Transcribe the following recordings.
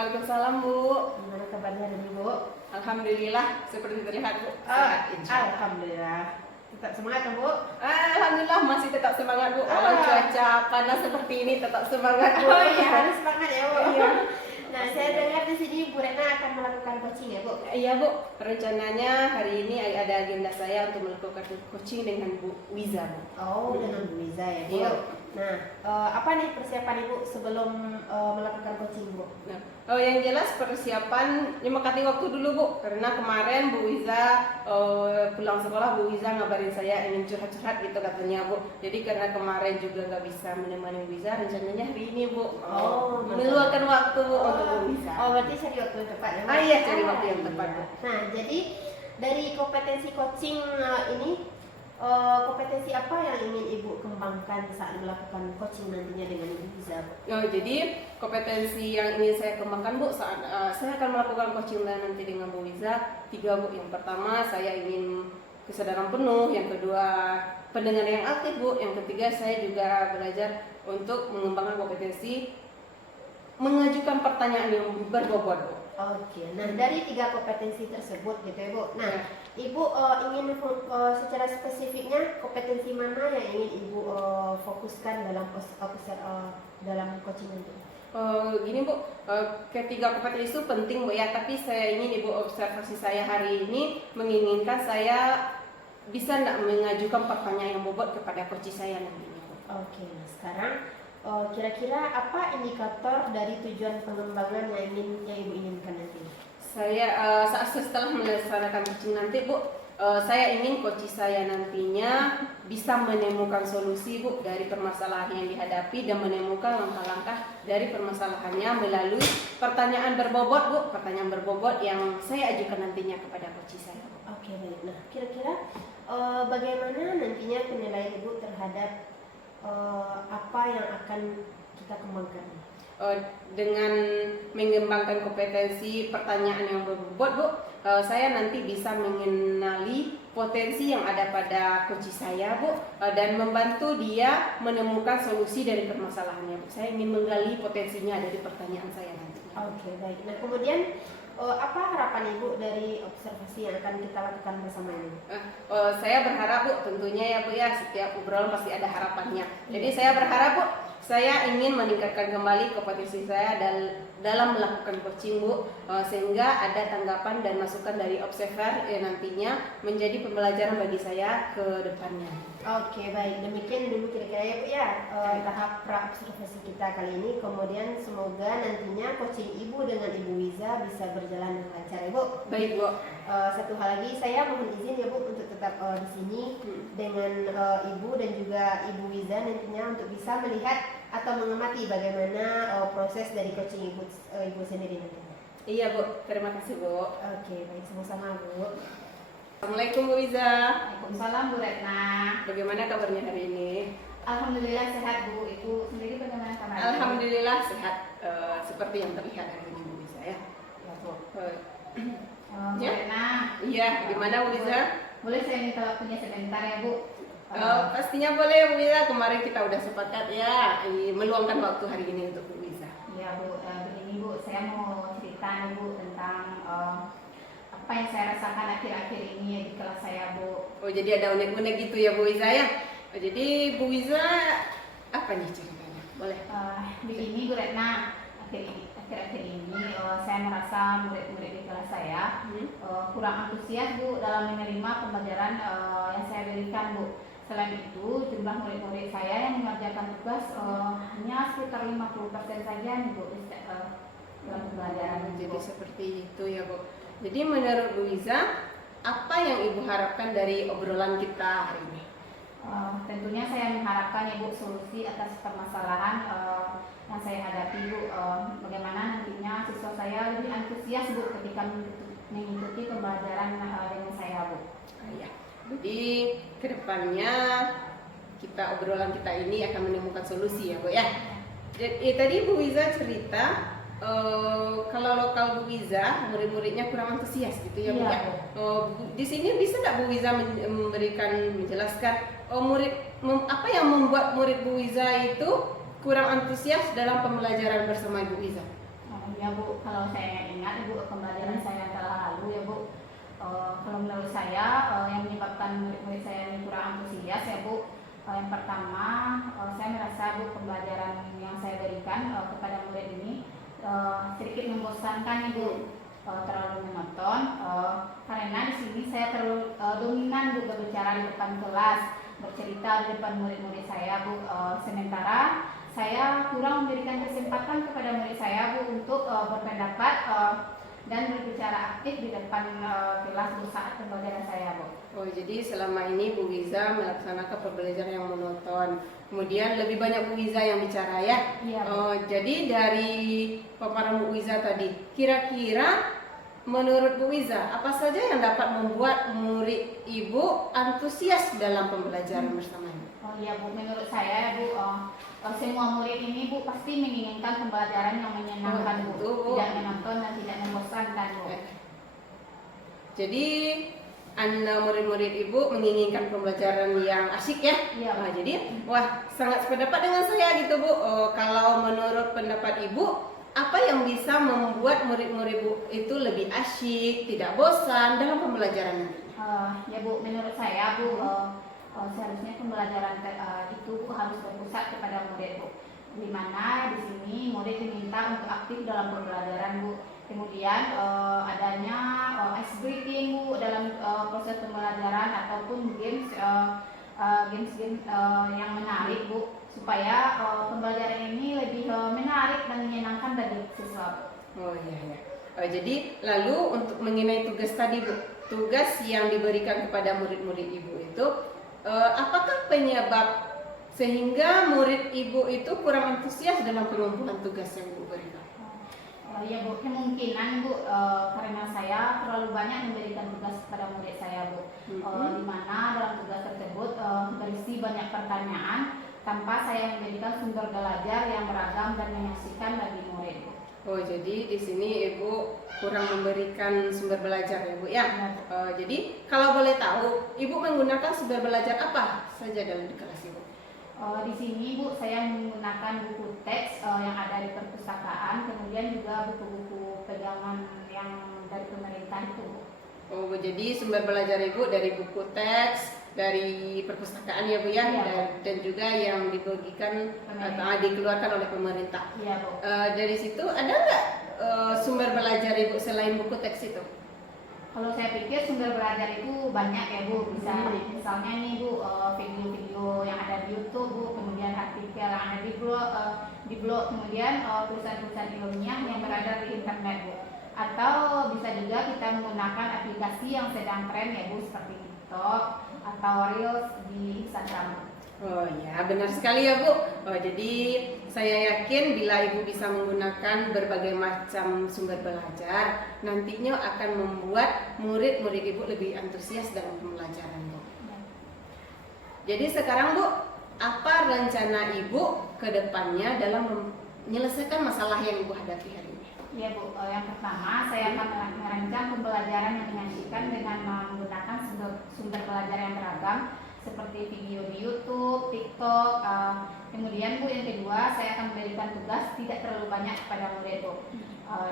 Waalaikumsalam Bu. Gimana kabarnya hari ini, Bu? Alhamdulillah seperti terlihat Bu. Sehat, insya Allah. Alhamdulillah. Tetap semangat kan, Bu? Alhamdulillah masih tetap semangat Bu. Walau cuaca panas seperti ini tetap semangat Bu. Oh iya, harus semangat ya, Bu. Iya. Nah, saya dengar di sini Bu Retna akan melakukan coaching ya, Bu? Iya Bu, rencananya hari ini ada agenda saya untuk melakukan coaching dengan Bu Wiza Bu. Oh, dengan Bu Wiza ya, Bu. Iya. Nah, apa nih persiapan Ibu sebelum melakukan coaching, Bu? Nah, yang jelas persiapan nyemekati waktu dulu Bu, karena kemarin Bu Wiza pulang sekolah Bu Wiza ngabarin saya ingin curhat-curhat gitu katanya Bu. Jadi karena kemarin juga nggak bisa menemani Bu Wiza, rencananya hari ini Bu meluangkan waktu Bu untuk Bu Wiza. Oh, berarti cari waktu yang tepat ya, Bu? Iya, cari waktu yang tepat Bu. Nah, jadi dari kompetensi coaching ini kompetensi apa yang ingin Ibu kembangkan saat melakukan coaching nantinya dengan Ibu Wiza, Bu? Jadi kompetensi yang ingin saya kembangkan Bu saat saya akan melakukan coaching nanti dengan Bu Wiza 3 Bu. Yang pertama saya ingin kesadaran penuh, yang kedua pendengar yang aktif Bu, yang ketiga saya juga belajar untuk mengembangkan kompetensi mengajukan pertanyaan yang berbobot Bu. Oke, nah dari 3 kompetensi tersebut gitu ya Bu. Nah, Ibu ingin secara spesifiknya kompetensi mana yang ingin Ibu fokuskan dalam dalam coaching nanti? Gini Bu, ketiga kompetensi itu penting Bu ya, tapi saya ingin Ibu observasi saya hari ini menginginkan saya bisa tidak mengajukan pertanyaan yang bobot kepada coach saya nantinya Bu. Oke, nah sekarang kira-kira apa indikator dari tujuan pengembangan yang Ibu inginkan nanti? Saya setelah melaksanakan coaching nanti Bu, saya ingin coach saya nantinya bisa menemukan solusi Bu dari permasalahan yang dihadapi dan menemukan langkah-langkah dari permasalahannya melalui pertanyaan berbobot Bu, pertanyaan berbobot yang saya ajukan nantinya kepada coach saya Bu. Oke, baik. Nah, kira-kira bagaimana nantinya penilaian Ibu terhadap apa yang akan kita kembangkan? Dengan mengembangkan kompetensi pertanyaan yang berbobot Bu, saya nanti bisa mengenali potensi yang ada pada coach saya Bu, dan membantu dia menemukan solusi dari permasalahannya Bu. Saya ingin menggali potensinya dari pertanyaan saya nanti. Oke, baik. Nah, kemudian apa harapan Ibu dari observasi yang akan kita lakukan bersama ini? Saya berharap Bu, tentunya ya Bu ya, setiap obrolan pasti ada harapannya. Jadi saya berharap Bu, saya ingin meningkatkan kembali kompetensi saya dalam melakukan coaching Bu, sehingga ada tanggapan dan masukan dari observer nantinya menjadi pembelajaran bagi saya ke depannya. Oke, baik. Demikian dulu kira-kira ya Bu ya tahap pra-observasi kita kali ini. Kemudian semoga nantinya coaching Ibu dengan Ibu Wiza bisa berjalan dengan lancar ya Bu. Baik Bu. Satu hal lagi saya mohon izin ya Bu untuk tetap di sini dengan Ibu dan juga Ibu Wiza nantinya untuk bisa melihat atau mengamati bagaimana proses dari coaching Ibu sendiri nanti. Iya Bu, terima kasih Bu. Oke, baik, sama-sama Bu. Assalamualaikum Bu Wiza. Waalaikumsalam Bu Retna. Bagaimana kabarnya hari ini? Alhamdulillah sehat Bu. Ibu sendiri bagaimana kabarnya? Alhamdulillah sehat, seperti yang terlihat hari ini Bu Wiza ya. Ya Bu. Bu Ya? Retna. Iya, gimana Bu Wiza? Boleh saya minta waktunya sebentar ya Bu? Pastinya boleh Bu Wiza. Kemarin kita udah sepakat ya meluangkan waktu hari ini untuk Bu Wiza. Iya Bu. Begini Bu, saya mau cerita nih Bu tentang apa yang saya rasakan akhir-akhir ini di kelas saya Bu. Oh jadi ada unek-unek gitu ya Bu Wiza ya. Jadi Bu Wiza apa nih ceritanya? Boleh. Begini Bu Retna, akhir-akhir ini saya merasa murid-murid di kelas saya kurang antusias Bu dalam menerima pembelajaran yang saya berikan Bu. Selain itu, jumlah murid-murid saya yang mengerjakan tugas hanya sekitar 50% saja nih Bu dalam pembelajaran. Jadi seperti itu ya Bu. Jadi menurut Bu Wiza, apa yang Ibu harapkan dari obrolan kita hari ini? Tentunya saya mengharapkan Ibu solusi atas permasalahan yang saya hadapi Bu. Bagaimana nantinya siswa saya lebih antusias Bu ketika mengikuti pembelajaran dengan saya Bu. Ya. Jadi kedepannya obrolan kita ini akan menemukan solusi ya Bu ya. Jadi tadi Bu Wiza cerita kalau lokal Bu Wiza murid-muridnya kurang antusias gitu ya Bu ya. Di sini bisa nggak Bu Wiza menjelaskan apa yang membuat murid Bu Wiza itu kurang antusias dalam pembelajaran bersama Bu Wiza? Ya Bu, kalau saya ingat Bu, pembelajaran saya yang telah lalu ya Bu, kalau menurut saya yang menyebabkan murid-murid saya ini kurang antusias ya Bu, yang pertama saya merasa Bu, pembelajaran yang saya berikan kepada murid ini sedikit membosankan Ibu, terlalu monoton, karena di sini saya terlalu dominan Bu berbicara di depan kelas, bercerita di depan murid-murid saya Bu, sementara saya kurang memberikan kesempatan kepada murid saya Bu untuk berpendapat dan berbicara aktif di depan kelas Bu saat pembelajaran saya Bu. Oh, jadi selama ini Bu Wiza melaksanakan pembelajaran yang monoton. Kemudian lebih banyak Bu Wiza yang bicara ya. Iya, Bu. Oh, jadi dari paparan Bu Wiza tadi, kira-kira menurut Bu Wiza apa saja yang dapat membuat murid Ibu antusias dalam pembelajaran bersamanya? Oh iya Bu, menurut saya Bu, semua murid ini Bu pasti menginginkan pembelajaran yang menyenangkan Bu, betul, Bu. tidak menonton dan tidak membosankan Bu. Jadi Anda murid-murid Ibu menginginkan pembelajaran yang asyik ya? Iya, Bu. Wah, jadi sangat sependapat dengan saya gitu Bu. Kalau menurut pendapat Ibu, apa yang bisa membuat murid-murid Ibu itu lebih asyik, tidak bosan dalam pembelajaran nanti? Ya Bu, menurut saya Bu, seharusnya pembelajaran itu Bu harus berpusat kepada murid Bu, di mana di sini murid diminta untuk aktif dalam pembelajaran Bu. Kemudian adanya ice breaking Bu dalam proses pembelajaran ataupun games yang menarik Bu, supaya pembelajaran ini lebih menarik dan menyenangkan bagi siswa. Oh iya. Jadi lalu untuk mengenai tugas tadi Bu, tugas yang diberikan kepada murid-murid Ibu itu apakah penyebab sehingga murid Ibu itu kurang antusias dalam pengumpulan tugas yang Ibu berikan? Ya Bu, kemungkinan Bu, karena saya terlalu banyak memberikan tugas kepada murid saya Bu, di mana dalam tugas tersebut berisi banyak pertanyaan tanpa saya memberikan sumber belajar yang beragam dan menyaksikan bagi murid Bu. Oh, jadi di sini Ibu kurang memberikan sumber belajar ya Bu ya. Jadi kalau boleh tahu, Ibu menggunakan sumber belajar apa saja dalam di kelas Ibu? Di sini Bu, saya menggunakan buku teks yang ada di perpustakaan, kemudian juga buku-buku pegangan yang dari pemerintah itu Bu. Oh, jadi sumber belajar Ibu dari buku teks, dari perpustakaan ya Bu ya, Iya, dan juga yang dibagikan atau dikeluarkan oleh pemerintah. Iya Bu. Dari situ ada nggak sumber belajar Ibu selain buku teks itu? Kalau saya pikir sumber belajar itu banyak ya Bu, misalnya nih Bu, video-video yang ada di YouTube Bu, kemudian artikel yang ada di blog, kemudian tulisan-tulisan ilmiah yang berada di internet Bu. Atau bisa juga kita menggunakan aplikasi yang sedang tren ya Bu, seperti TikTok atau Reels di Instagram. Oh ya, benar sekali ya Bu. Jadi saya yakin bila Ibu bisa menggunakan berbagai macam sumber belajar, nantinya akan membuat murid-murid Ibu lebih antusias dalam pembelajaran Bu. Jadi sekarang Bu, apa rencana Ibu ke depannya dalam menyelesaikan masalah yang Ibu hadapi hari ini? Ya Bu, yang pertama saya akan merancang pembelajaran yang menyajikan dengan menggunakan sumber belajar yang beragam, seperti video di YouTube, TikTok. Kemudian Bu, yang kedua saya akan memberikan tugas tidak terlalu banyak kepada murid Bu,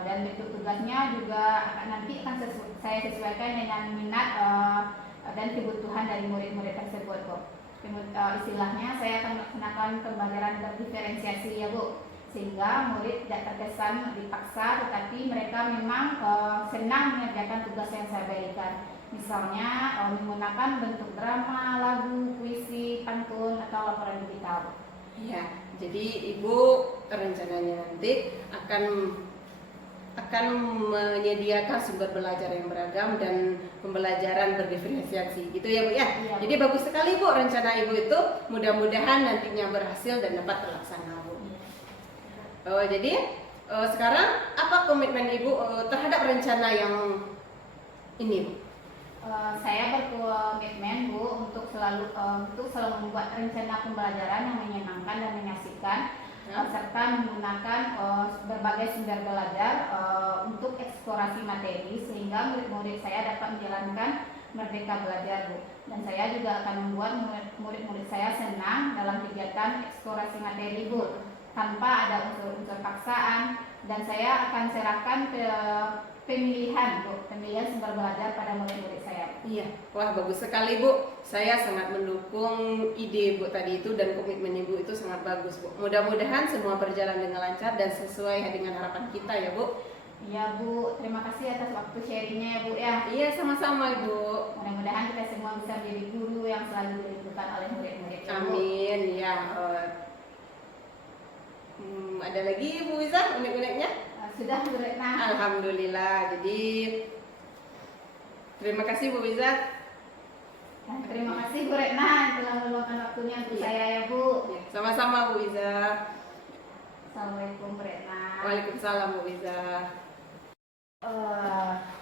dan bentuk tugasnya juga nanti akan saya sesuaikan dengan minat dan kebutuhan dari murid-murid tersebut Bu. Istilahnya saya akan melaksanakan pembelajaran berdiferensiasi ya Bu, sehingga murid tidak terkesan dipaksa, tetapi mereka memang senang mengerjakan tugas yang saya berikan. Misalnya menggunakan bentuk drama, lagu, puisi, pantun, atau laporan digital. Ya, jadi Ibu rencananya nanti akan menyediakan sumber belajar yang beragam dan pembelajaran berdiferensiasi, gitu ya Bu ya. Iya. Jadi bagus sekali Bu rencana Ibu itu, mudah-mudahan nantinya berhasil dan dapat terlaksana Bu. Jadi sekarang apa komitmen Ibu terhadap rencana yang ini Bu? Saya berkomitmen Bu untuk selalu membuat rencana pembelajaran yang menyenangkan dan menyaksikan, serta menggunakan berbagai sumber belajar untuk eksplorasi materi, sehingga murid-murid saya dapat menjalankan merdeka belajar Bu. Dan saya juga akan membuat murid-murid saya senang dalam kegiatan eksplorasi materi Bu, tanpa ada unsur-unsur paksaan dan saya akan serahkan ke pemilihan sumber belajar pada murid-murid saya. Iya, wah bagus sekali Bu. Saya sangat mendukung ide Bu tadi itu dan komitmen Ibu itu sangat bagus Bu. Mudah-mudahan semua berjalan dengan lancar dan sesuai dengan harapan kita ya Bu. Iya Bu, terima kasih atas waktu sharingnya ya Bu ya. Iya, sama-sama Ibu. Mudah-mudahan kita semua bisa menjadi guru yang selalu dirindukan oleh murid-murid ya, Bu. Amin. Ya. Ada lagi Bu Wiza unek-uneknya? Sudah Bu Retna. Alhamdulillah. Jadi terima kasih Bu Wiza. Nah, terima kasih Bu Retna yang telah meluangkan waktunya untuk saya ya Bu. Ya, sama-sama Bu Wiza. Assalamualaikum Bu Retna. Waalaikumsalam Bu Wiza.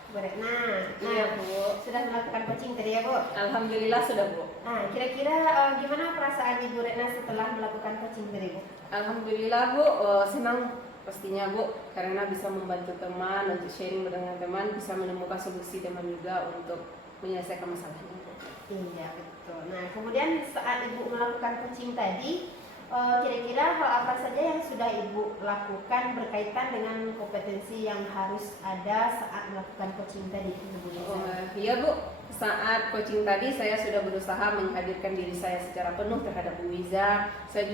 Bu Retna, Iya Bu. sudah melakukan coaching tadi ya Bu? Alhamdulillah sudah Bu. Nah, kira-kira gimana perasaan Ibu Retna setelah melakukan coaching tadi Bu? Alhamdulillah Bu, senang pastinya Bu, karena bisa membantu teman untuk sharing dengan teman, bisa menemukan solusi teman juga untuk menyelesaikan masalahnya Bu. Iya betul. Nah, kemudian saat Ibu melakukan coaching tadi, kira-kira hal apa saja yang sudah Ibu lakukan berkaitan dengan kompetensi yang harus ada saat melakukan coaching tadi Ibu Lisa? Iya Bu, saat coaching tadi saya sudah berusaha menghadirkan diri saya secara penuh terhadap Bu Wiza. Saya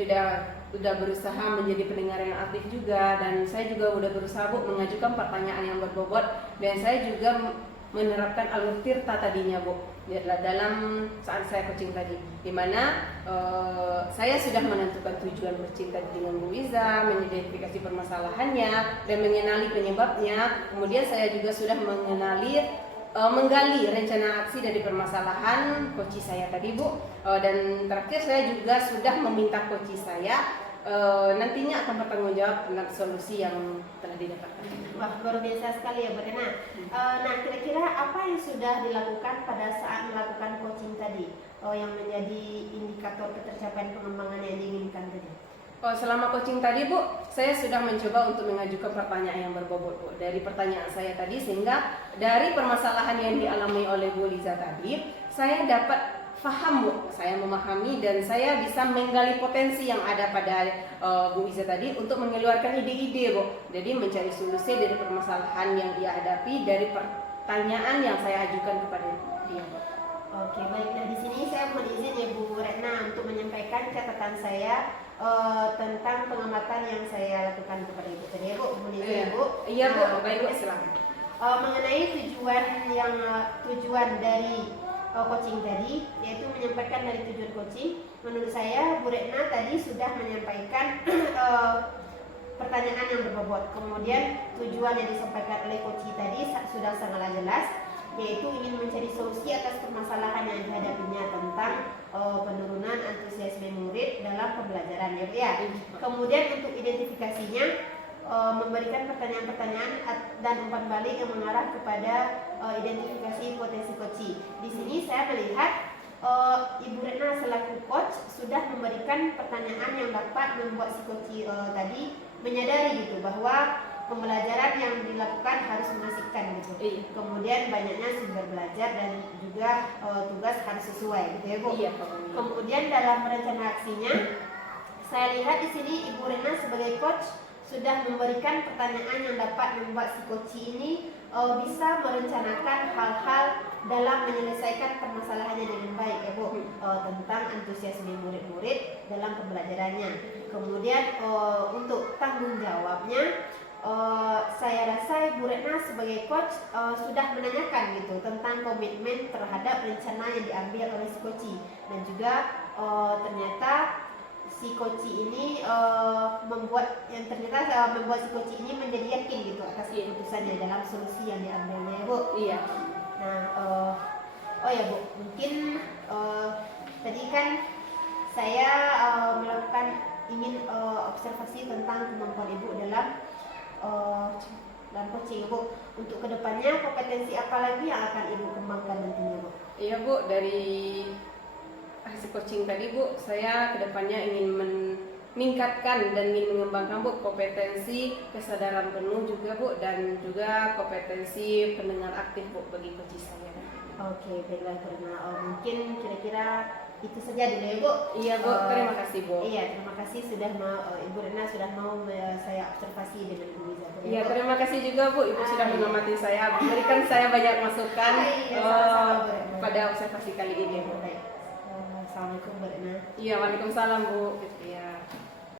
sudah berusaha menjadi pendengar yang aktif juga, dan saya juga sudah berusaha Bu mengajukan pertanyaan yang berbobot, dan saya juga menerapkan alur tirta tadinya Bu dalam saat saya coaching tadi, dimana saya sudah menentukan tujuan bercinta dengan Bu Wiza, mengidentifikasi permasalahannya dan mengenali penyebabnya. Kemudian saya juga sudah menggali rencana aksi dari permasalahan coach saya tadi Bu, dan terakhir saya juga sudah meminta coach saya nantinya akan bertanggung jawab tentang solusi yang telah didapatkan. Wah, luar biasa sekali ya Bu Retna. Nah, kira-kira apa yang sudah dilakukan pada saat melakukan coaching tadi yang menjadi indikator ketercapaian pengembangan yang diinginkan tadi? Selama coaching tadi Bu, saya sudah mencoba untuk mengajukan pertanyaan yang berbobot Bu. Dari pertanyaan saya tadi, sehingga dari permasalahan yang dialami oleh Bu Liza tadi, saya dapat paham Bu, saya memahami dan saya bisa menggali potensi yang ada pada Bu Wiza tadi untuk mengeluarkan ide-ide Bu. Jadi mencari solusi dari permasalahan yang dia hadapi dari pertanyaan yang saya ajukan kepada dia Bu. Oke, baik. Nah, di sini saya mohon izin ya Bu Retna untuk menyampaikan catatan saya tentang pengamatan yang saya lakukan kepada Ibu tadi ya Bu. Mohon izin ya Bu. Iya Bu, Nah, baik Bu, silakan. mengenai tujuan dari coaching tadi, yaitu menyampaikan dari tujuan coaching. Menurut saya Bu Retna tadi sudah menyampaikan pertanyaan yang berbobot. Kemudian tujuan yang disampaikan oleh coach tadi sudah sangatlah jelas, yaitu ingin mencari solusi atas permasalahan yang dihadapinya tentang penurunan antusiasme murid dalam pembelajaran ya. Kemudian untuk identifikasinya, memberikan pertanyaan-pertanyaan dan umpan balik yang mengarah kepada identifikasi potensi coach. Di sini saya melihat Ibu Retna selaku coach sudah memberikan pertanyaan yang dapat membuat si coach tadi menyadari gitu bahwa pembelajaran yang dilakukan harus mengasihkan gitu. Kemudian banyaknya sumber belajar dan juga tugas harus sesuai gitu ya Bu. Kemudian dalam rencana aksinya, saya lihat di sini Ibu Retna sebagai coach sudah memberikan pertanyaan yang dapat membuat si coach ini bisa merencanakan hal-hal dalam menyelesaikan permasalahannya dengan baik ya Bu, tentang antusiasme murid-murid dalam pembelajarannya. Kemudian untuk tanggung jawabnya, saya rasa Bu Retna sebagai coach sudah menanyakan gitu tentang komitmen terhadap rencana yang diambil oleh si coach, dan juga ternyata si coach ini membuat si coach ini menjadi yakin gitu atas keputusannya dalam solusi yang diambilnya ya Bu. Iya. Nah, oh ya Bu, mungkin tadi kan saya ingin observasi tentang kemampuan Ibu dalam coaching Bu. Untuk kedepannya kompetensi apa lagi yang akan Ibu kembangkan nantinya Bu? Iya Bu, dari hasil coaching tadi Bu, saya kedepannya ingin meningkatkan dan ingin mengembangkan Bu kompetensi kesadaran penuh juga Bu, dan juga kompetensi pendengar aktif Bu bagi coach saya. Oke, baiklah, karena mungkin kira-kira itu saja dulu ya Bu. Iya Bu, terima kasih Bu. Iya, terima kasih sudah mau Ibu Retna sudah mau saya observasi dengan Ibu Wiza. Iya, terima kasih juga Bu, Ibu sudah mengamati saya, memberikan saya banyak masukan Iya, sama-sama, Bu Retna. pada observasi kali ini Bu. Baik. Assalamualaikum Bu Retna. Iya, waalaikumsalam Bu. Gitu ya.